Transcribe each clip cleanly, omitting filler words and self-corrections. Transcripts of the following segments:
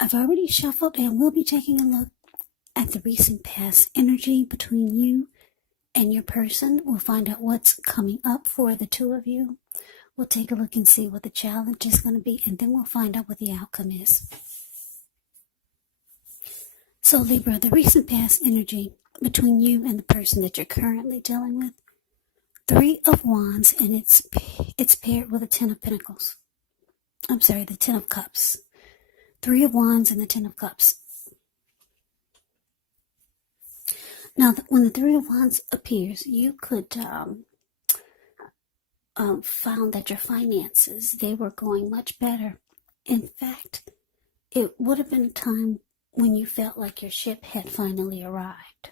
I've already shuffled and we'll be taking a look at the recent past energy between you and your person. We'll find out what's coming up for the two of you. We'll take a look and see what the challenge is going to be, and then we'll find out what the outcome is. So Libra, the recent past energy between you and the person that you're currently dealing with. 3 of Wands, and it's paired with a 10 of Pentacles. I'm sorry, the 10 of Cups. 3 of Wands and the 10 of Cups. Now, when the 3 of Wands appears, you could found that your finances, they were going much better. In fact, it would have been a time when you felt like your ship had finally arrived.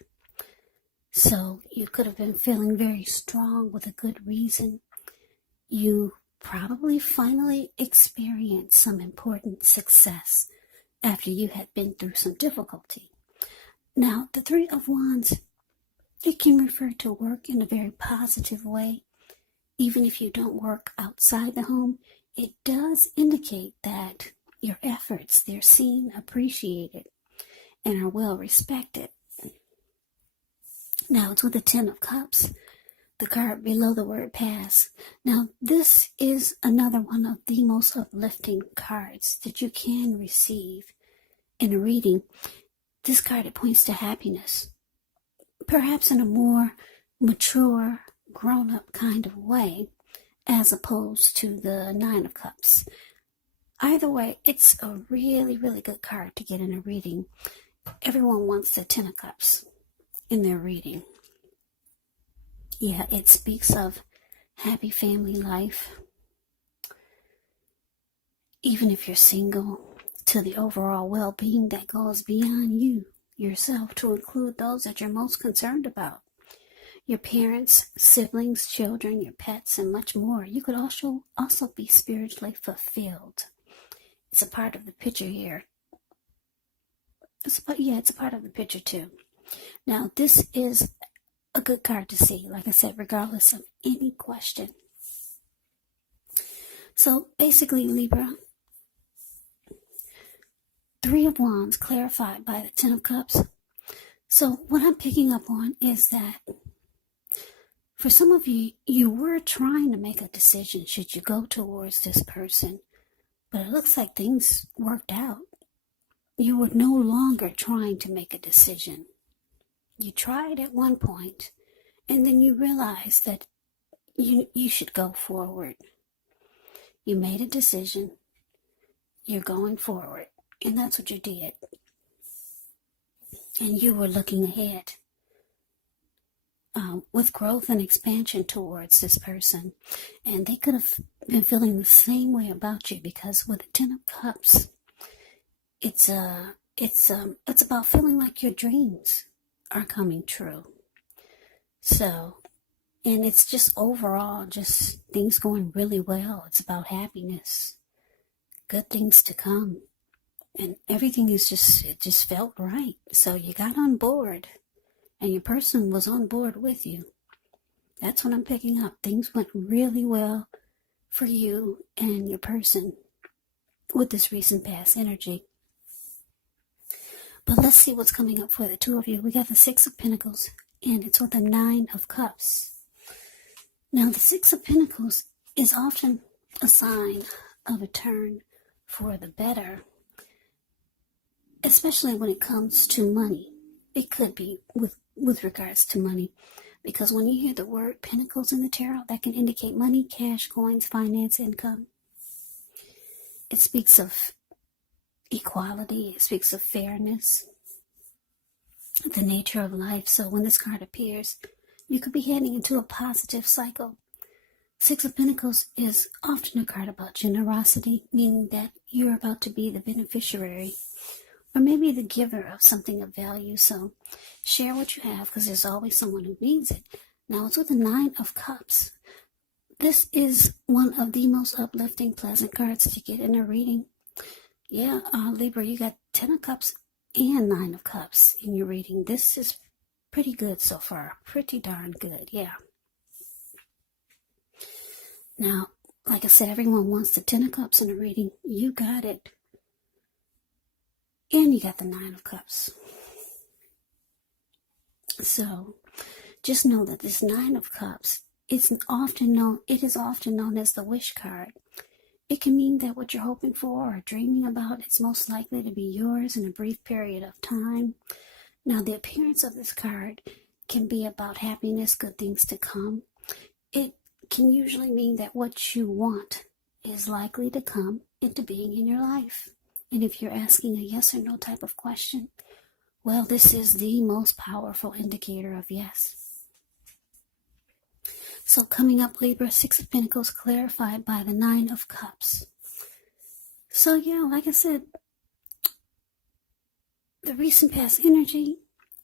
So you could have been feeling very strong with a good reason. You probably finally experienced some important success after you had been through some difficulty. Now, the 3 of Wands, it can refer to work in a very positive way. Even if you don't work outside the home, it does indicate that your efforts, they're seen, appreciated, and are well respected. Now, it's with the 10 of Cups, the card below the word pass. Now, this is another one of the most uplifting cards that you can receive in a reading. This card, it points to happiness, perhaps in a more mature, grown-up kind of way, as opposed to the 9 of Cups. Either way, it's a really, really good card to get in a reading. Everyone wants the 10 of Cups in their reading. Yeah, it speaks of happy family life. Even if you're single, to the overall well-being that goes beyond you, yourself, to include those that you're most concerned about. Your parents, siblings, children, your pets, and much more. You could also be spiritually fulfilled. It's a part of the picture here. It's a part of the picture too. Now, this is a good card to see, like I said, regardless of any question. So basically, Libra, 3 of Wands clarified by the 10 of Cups. So what I'm picking up on is that for some of you, you were trying to make a decision should you go towards this person, but it looks like things worked out. You were no longer trying to make a decision. You tried at one point, and then you realized that you should go forward. You made a decision. You're going forward, and that's what you did. And you were looking ahead with growth and expansion towards this person. And they could have been feeling the same way about you, because with the 10 of Cups, it's about feeling like your dreams are coming true. So, and it's just overall just things going really well. It's about happiness, good things to come, and everything is it just felt right. So you got on board, and your person was on board with you. That's what I'm picking up. Things went really well for you and your person with this recent past energy. But let's see what's coming up for the two of you. We got the 6 of Pentacles, and it's with the 9 of Cups. Now, the 6 of Pentacles is often a sign of a turn for the better, especially when it comes to money. It could be with regards to money, because when you hear the word Pentacles in the tarot, that can indicate money, cash, coins, finance, income. It speaks of equality. It speaks of fairness, the nature of life. So when this card appears, you could be heading into a positive cycle. 6 of Pentacles is often a card about generosity, meaning that you're about to be the beneficiary, or maybe the giver of something of value. So share what you have, because there's always someone who needs it. Now, it's with the 9 of Cups. This is one of the most uplifting, pleasant cards to get in a reading. Yeah, Libra, you got 10 of Cups and 9 of Cups in your reading. This is pretty good so far. Pretty darn good, yeah. Now, like I said, everyone wants the 10 of Cups in a reading. You got it. And you got the Nine of Cups. So just know that this Nine of Cups it is often known as the wish card. It can mean that what you're hoping for or dreaming about is most likely to be yours in a brief period of time. Now, the appearance of this card can be about happiness, good things to come. It can usually mean that what you want is likely to come into being in your life. And if you're asking a yes or no type of question, well, this is the most powerful indicator of yes. So coming up, Libra, Six of Pentacles clarified by the Nine of Cups. So yeah, like I said, the recent past energy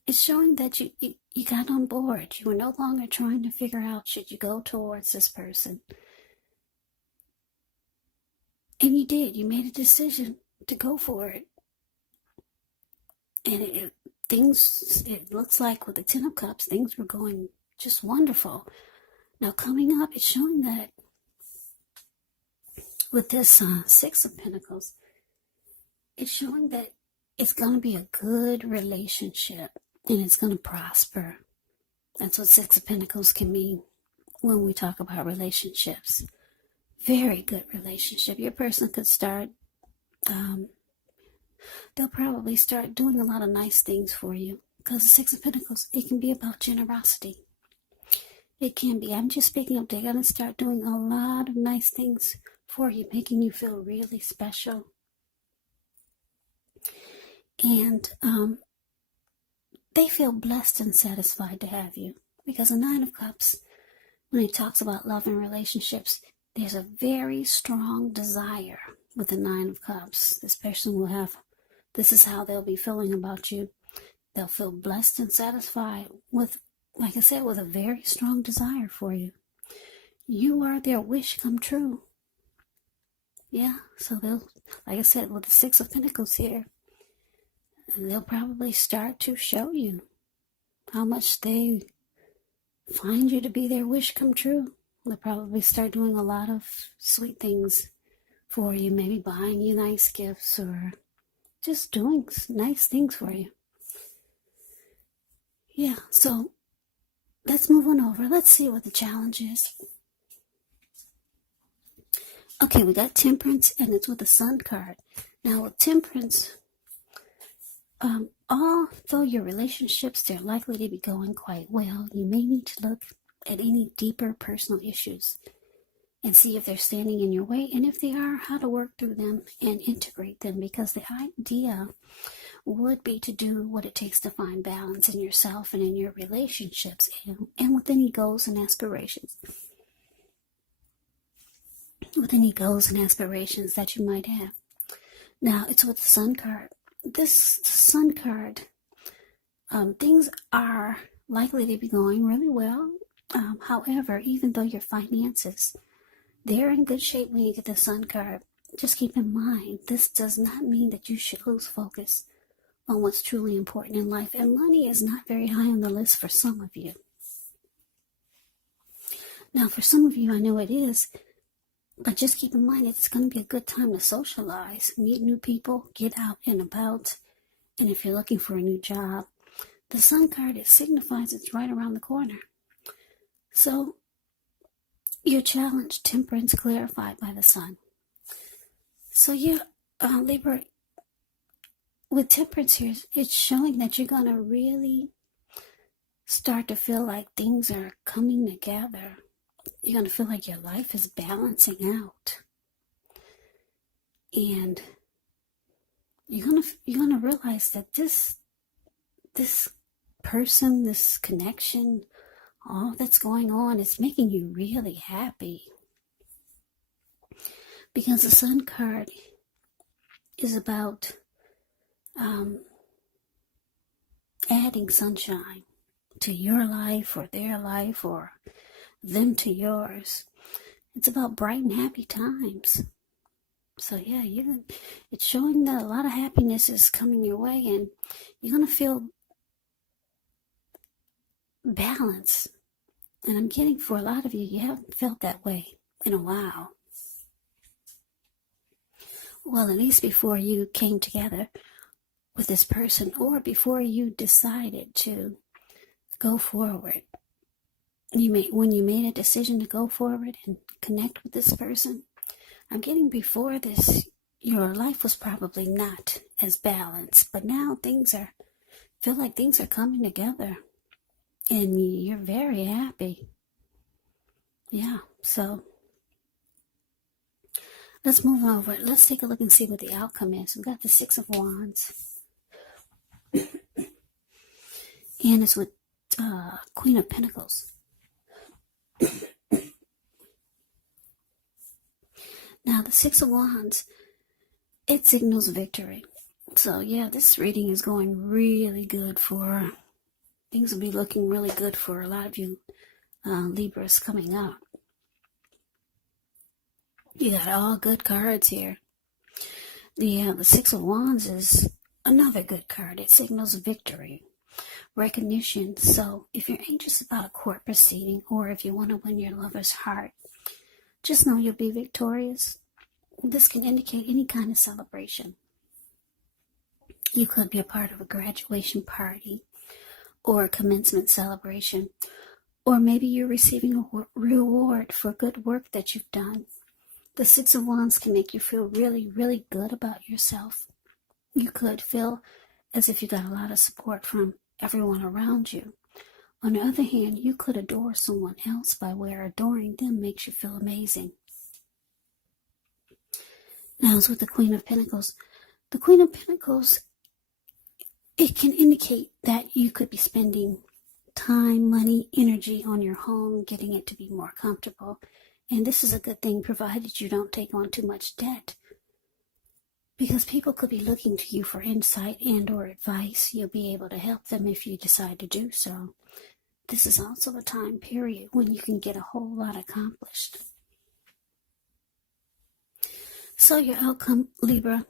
is showing that you got on board. You were no longer trying to figure out should you go towards this person. And you did. You made a decision to go for it. And it looks like with the Ten of Cups, things were going just wonderful. Now coming up, it's showing that with this Six of Pentacles, it's showing that it's going to be a good relationship and it's going to prosper. That's what Six of Pentacles can mean when we talk about relationships. Very good relationship. Your person could start, they'll probably start doing a lot of nice things for you. Because the Six of Pentacles, it can be about generosity. It can be. I'm just picking up. They're going to start doing a lot of nice things for you, making you feel really special. And they feel blessed and satisfied to have you. Because the Nine of Cups, when it talks about love and relationships, there's a very strong desire with the Nine of Cups. This person will have, this is how they'll be feeling about you. They'll feel blessed and satisfied with, like I said, with a very strong desire for you. You are their wish come true. Yeah, so they'll, like I said, with the Six of Pentacles here, they'll probably start to show you how much they find you to be their wish come true. They'll probably start doing a lot of sweet things for you, maybe buying you nice gifts or just doing nice things for you. Yeah, so let's move on over. Let's see what the challenge is. Okay, we got Temperance, and it's with the Sun card. Now, with Temperance, although your relationships, they're likely to be going quite well, you may need to look at any deeper personal issues and see if they're standing in your way, and if they are, how to work through them and integrate them, because the idea would be to do what it takes to find balance in yourself and in your relationships and with any goals and aspirations. With any goals and aspirations that you might have. Now, it's with the Sun card. This Sun card, things are likely to be going really well. However, even though your finances, they're in good shape when you get the Sun card, just keep in mind, this does not mean that you should lose focus on what's truly important in life. And money is not very high on the list for some of you. Now, for some of you, I know it is. But just keep in mind, it's going to be a good time to socialize, meet new people, get out and about. And if you're looking for a new job, the Sun card, it signifies it's right around the corner. So, your challenge, Temperance, clarified by the Sun. So, Libra, with Temperance here, it's showing that you're going to really start to feel like things are coming together. You're going to feel like your life is balancing out. And you're going to realize that this person, this connection, all that's going on is making you really happy. Because the Sun card is about adding sunshine to your life or their life or them to yours. It's about bright and happy times. So yeah, it's showing that a lot of happiness is coming your way, and you're going to feel balance. And I'm getting, for a lot of you, you haven't felt that way in a while. Well, at least before you came together with this person, or before you decided to go forward. When you made a decision to go forward and connect with this person, I'm getting before this, your life was probably not as balanced, but now feel like things are coming together and you're very happy. Yeah, so let's move over. Let's take a look and see what the outcome is. We've got the Six of Wands. And it's with Queen of Pentacles. Now, the Six of Wands, it signals victory. So, yeah, this reading is going really good for, things will be looking really good for a lot of you Libras coming up. You got all good cards here. The Six of Wands is another good card. It signals victory, recognition. So if you're anxious about a court proceeding, or if you want to win your lover's heart, just know you'll be victorious. This can indicate any kind of celebration. You could be a part of a graduation party or a commencement celebration, or maybe you're receiving a reward for good work that you've done. The Six of Wands can make you feel really, really good about yourself. You could feel as if you got a lot of support from everyone around you. On the other hand, you could adore someone else by where adoring them makes you feel amazing. Now it's with the Queen of Pentacles. The Queen of Pentacles, it can indicate that you could be spending time, money, energy on your home, getting it to be more comfortable. And this is a good thing, provided you don't take on too much debt. Because people could be looking to you for insight and or advice. You'll be able to help them if you decide to do so. This is also a time period when you can get a whole lot accomplished. So your outcome, Libra,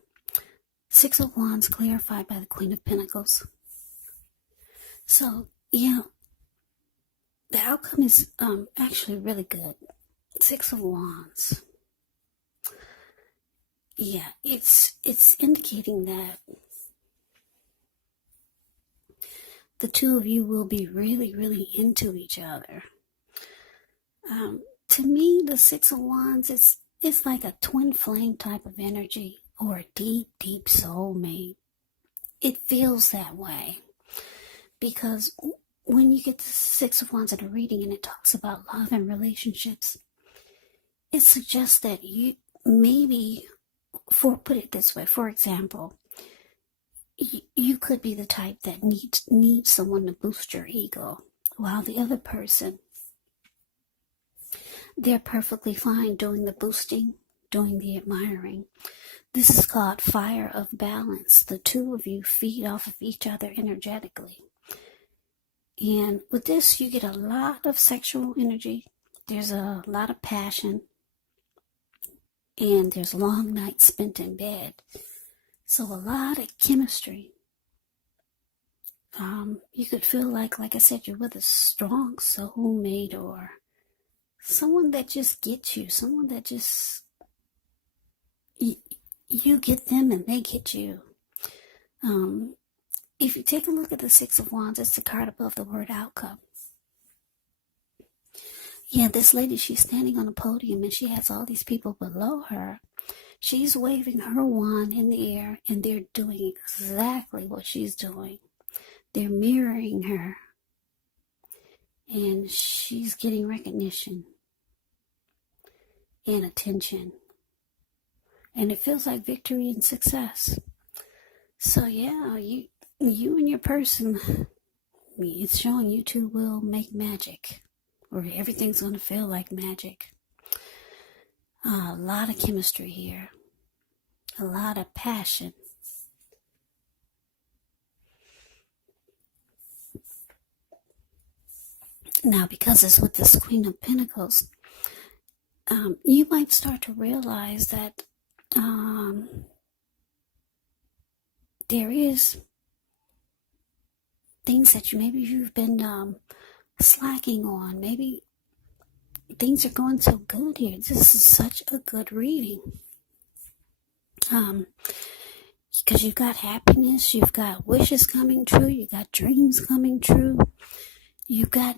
Six of Wands clarified by the Queen of Pentacles. So, yeah, the outcome is actually really good. Six of Wands. Yeah, it's indicating that the two of you will be really, really into each other. To me, the Six of Wands it's like a twin flame type of energy, or a deep, deep soulmate. It feels that way because when you get the Six of Wands in a reading and it talks about love and relationships, it suggests that you maybe, put it this way, for example, you could be the type that needs someone to boost your ego, while the other person, they're perfectly fine doing the boosting, doing the admiring. This is called fire of balance. The two of you feed off of each other energetically. And with this, you get a lot of sexual energy. There's a lot of passion. And there's long nights spent in bed. So a lot of chemistry. You could feel like I said, you're with a strong soulmate, or someone that just gets you. Someone that just, you get them and they get you. If you take a look at the Six of Wands, it's the card above the word outcome. Yeah, this lady, she's standing on a podium and she has all these people below her. She's waving her wand in the air and they're doing exactly what she's doing. They're mirroring her. And she's getting recognition and attention. And it feels like victory and success. So yeah, you and your person, it's showing you two will make magic. Or everything's going to feel like magic. A lot of chemistry here. A lot of passion. Now, because it's with this Queen of Pentacles, you might start to realize that there is things that you've been slacking on. Maybe things are going so good here. This is such a good reading. Because you've got happiness, you've got wishes coming true, you've got dreams coming true, you've got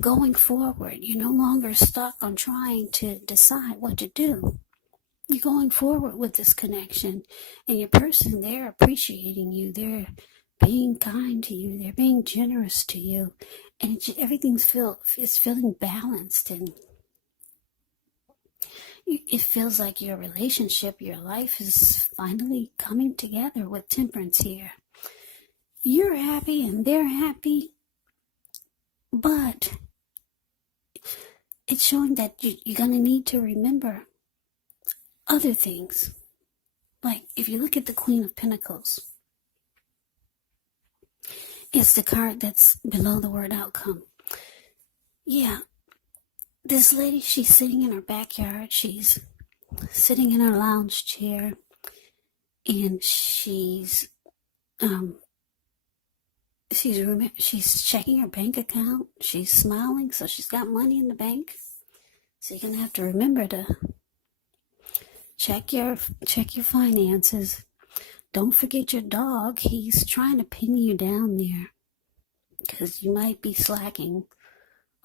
going forward. You're no longer stuck on trying to decide what to do. You're going forward with this connection, and your person, they're appreciating you, they're being kind to you, they're being generous to you, and everything's feeling balanced, and it feels like your relationship, your life is finally coming together with temperance here. You're happy and they're happy, but it's showing that you're going to need to remember other things. Like if you look at the Queen of Pentacles, it's the card that's below the word outcome. Yeah, this lady, she's sitting in her backyard. She's sitting in her lounge chair, and she's checking her bank account. She's smiling, so she's got money in the bank. So you're gonna have to remember to check your finances. Don't forget your dog. He's trying to pin you down there because you might be slacking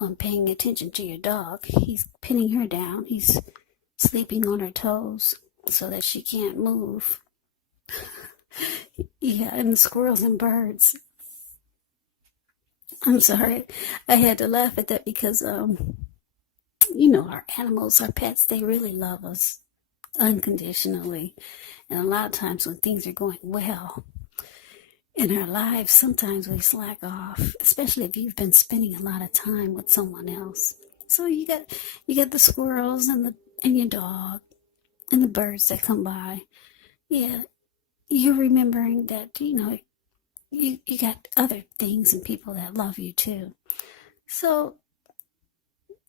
on paying attention to your dog. He's pinning her down. He's sleeping on her toes so that she can't move. Yeah, and the squirrels and birds. I'm sorry. I had to laugh at that because, our animals, our pets, they really love us unconditionally. And a lot of times when things are going well in our lives, sometimes we slack off, especially if you've been spending a lot of time with someone else. So you got the squirrels and your dog and the birds that come by. Yeah, you're remembering that, you got other things and people that love you too. So,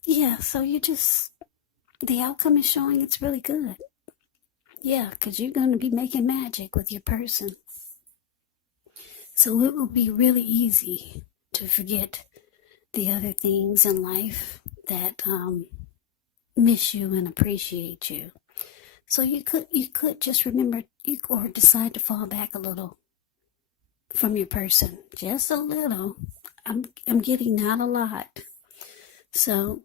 yeah, so the outcome is showing it's really good. Yeah, because you're going to be making magic with your person. So it will be really easy to forget the other things in life that miss you and appreciate you. So you could just remember, or decide to fall back a little from your person, just a little. I'm getting not a lot. So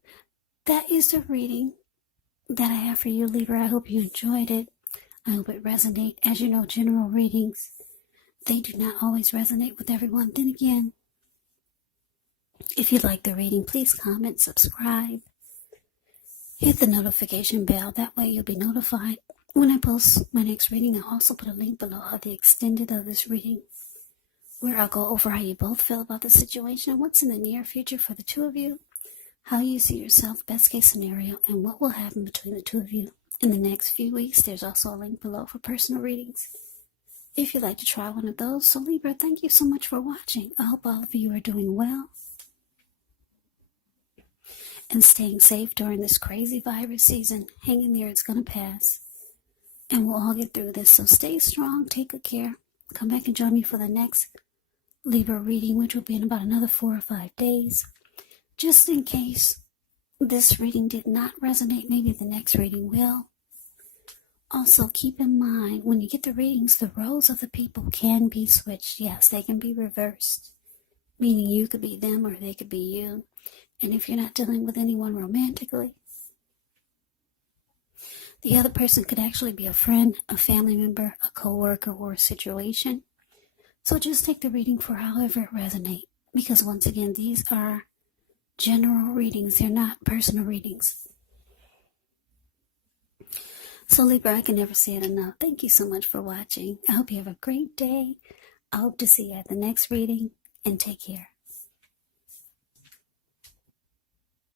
that is the reading that I have for you, Libra. I hope you enjoyed it. I hope it resonated. As you know, general readings, they do not always resonate with everyone. Then again, if you like the reading, please comment, subscribe, hit the notification bell. That way you'll be notified when I post my next reading. I'll also put a link below of the extended of this reading, where I'll go over how you both feel about the situation, what's in the near future for the two of you, how you see yourself, best case scenario, and what will happen between the two of you in the next few weeks. There's also a link below for personal readings if you'd like to try one of those. So Libra, thank you so much for watching. I hope all of you are doing well and staying safe during this crazy virus season. Hang in there, it's going to pass. And we'll all get through this. So stay strong, take good care. Come back and join me for the next Libra reading, which will be in about another 4 or 5 days. Just in case this reading did not resonate, maybe the next reading will. Also, keep in mind, when you get the readings, the roles of the people can be switched. Yes, they can be reversed, meaning you could be them or they could be you. And if you're not dealing with anyone romantically, the other person could actually be a friend, a family member, a co-worker, or a situation. So just take the reading for however it resonates. Because once again, these are general readings. They're not personal readings. So Libra, I can never say it enough. Thank you so much for watching. I hope you have a great day. I hope to see you at the next reading, and take care.